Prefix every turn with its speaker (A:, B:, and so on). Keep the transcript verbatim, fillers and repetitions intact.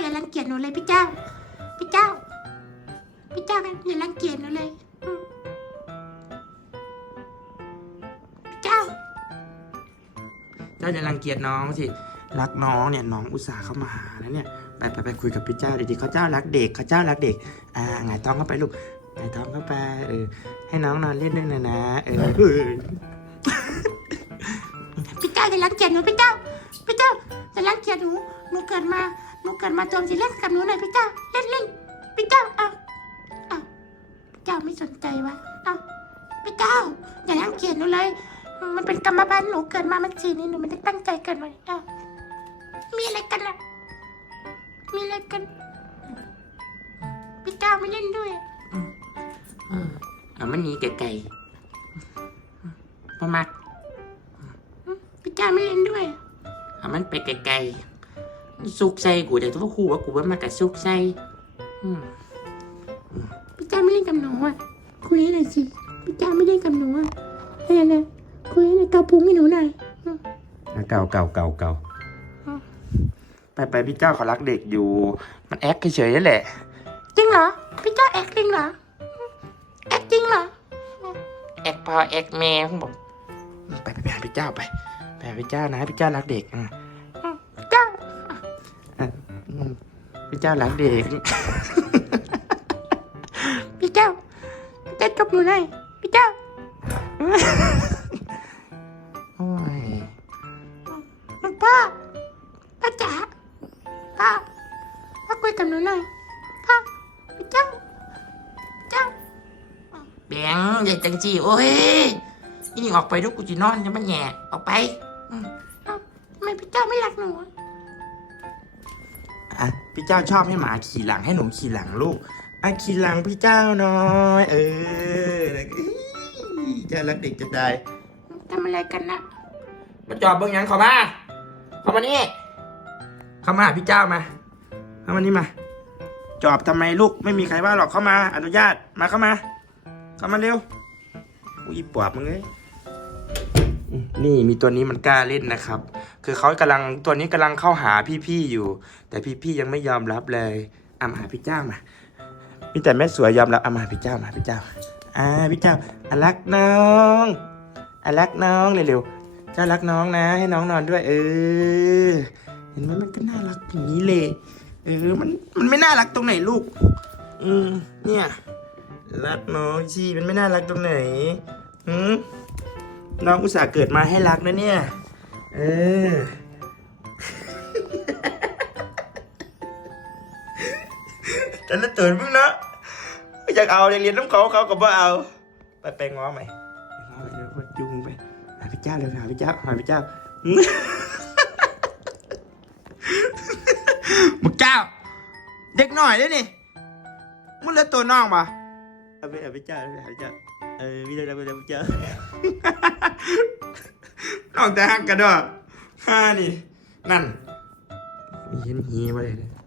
A: อย่ารังเกียจหนูเลยพี่เจ้าพี่เจ้าพี่เจ้าอย่ารังเกียจหนูเลยพี่เจ้า
B: เจ้าจะรังเกียจน้องสิรักน้องเนี่ยน้องอุตส่าห์เข้ามาหาแล้วเนี่ยไปไปไปคุยกับพี่เจ้าดีๆเขาเจ้ารักเด็กเขาเจ้ารักเด็กอ่าไงท้องเข้าไปลูกไงท้องเข้าไปเออให้น้องนอนเล่นด้วยนะนะเออ
A: พี่เจ้าอย่ารังเกียจหนูพี่เจ้าพี่เจ้าอย่ารังเกียจหนูหนูเกิดมาหนูเกิดมาตัวสิเล่นกับหนูหน่อยพี่เจ้าเล่นเล่นพี่เจ้าอ้าวอ้าวพี่เจ้าไม่สนใจวะอ้าวพี่เจ้าอย่ารังเกียจหนูเลยมันเป็นกรรมพันธุ์หนูเกิดมามันสีนี้หนูไม่ได้ตั้งใจเกิดมาอ้าวมีอะไรกันล่ะมีอะไรกันพี่เจ้าไม่เล่นด้วย
B: อ่ามันหนีไกลๆประมาท
A: พี่เจ้าไม่เล่นด้วย
B: อ่ามันไปไกลๆซุกใส่กูแต่ทุกคู่ว่ากูว่ามากับซุกใส่
A: พี่เจ้าไม่เล่นกับหนูอ่ะคุยหน่อยสิพี่เจ้าไม่เล่นกับหนูอ่ะเฮ้ยนะคุยหน่อยเกาพุงให้หนูหน่อย
B: เก่าเก่าเก่าเก่าไปไปพี่เจ้าเขารักเด็กอยู่มันแอคเฉยๆนั่นแหละ
A: จริงเหรอพี่เจ้าแอคจริงเหรอแอคจริงเหรอ
B: แอคพอแอคแม่ผมบอกไปไปไปหาพี่เจ้าไปไปหาพี่เจ้านะพี่เจ้ารักเด็กอ่ะ
A: พี่เจ้า
B: พี่เจ้ารักเด็ก
A: พี่เจ้าพี่เจ้าจบหนูหน่อยพี่เจ้า
B: โอ้ย
A: พ่อพ่อจ๋าพ่อพ่อคุยกับหนูหน่อยพ่อพี่เจ้าพี่เจ้า
B: แบงใหญ่จังจีโอ้ยนี่ออกไปลูกกูจีนอนจะมันแย่ออกไป
A: ทำไมพี่เจ้าไม่รักหนู
B: อ่ะพี่เจ้าชอบให้หมาขี่หลังให้หนูขี่หลังลูกอ่ะขี่หลังพี่เจ้าหน่อยเออจะรักเด็กจะได้
A: ทำอะไรกันนะ
B: มาจอบเบิ้งยังเข้ามาเข้ามานี่เข้ามาพี่เจ้ามาเข้ามานี่มาจอบทำไมลูกไม่มีใครว่าหรอกเข้ามาอนุญาตมาเข้ามาเข้ามาเร็วอุ้ยปวดมึงเลยนี่มีตัวนี้มันกล้าเล่นนะครับคือเขากำลังตัวนี้กำลังเข้าหาพี่ๆอยู่แต่พี่ๆยังไม่ยอมรับเลยอ่ะมาหาพี่เจ้ามามีแต่แม่สวยยอมรับอ่ะมาหาพี่เจ้ามาพี่เจ้าอ่าพี่เจ้าอ่ะรักน้องอ่ะรักน้องเร็วๆเจ้ารักน้องนะให้น้องนอนด้วยเออเห็นไหมมันก็น่ารักอย่างนี้เลยเออมันมันไม่น่ารักตรงไหนลูกอืมเนี่ยรักน้องชีมันไม่น่ารักตรงไหนอืมน้องอุตส่าห์เกิดมาให้รักนะเนี่ยเออแต่ละตื่นมึงนะอยากเอาเรียนน้ำเขาเขาก็บ่เอาไปไปง้อใหม่ง้อไปเดี๋ยวจุงไปหาพี่เจ้าเลยหาพี่เจ้าหาพี่เจ้ามึงเจ้าเด็กหน่อยด้วยนี่มึงเลือตัวน้องปะเอาไปหาพี่เจ้าไปหาพี่เจ้าเออพี่เจ้าไปหาพี่เจ้าน้องแต่หักกันด้วยฮ่านี่นั่นมีเห็นหีมาเลย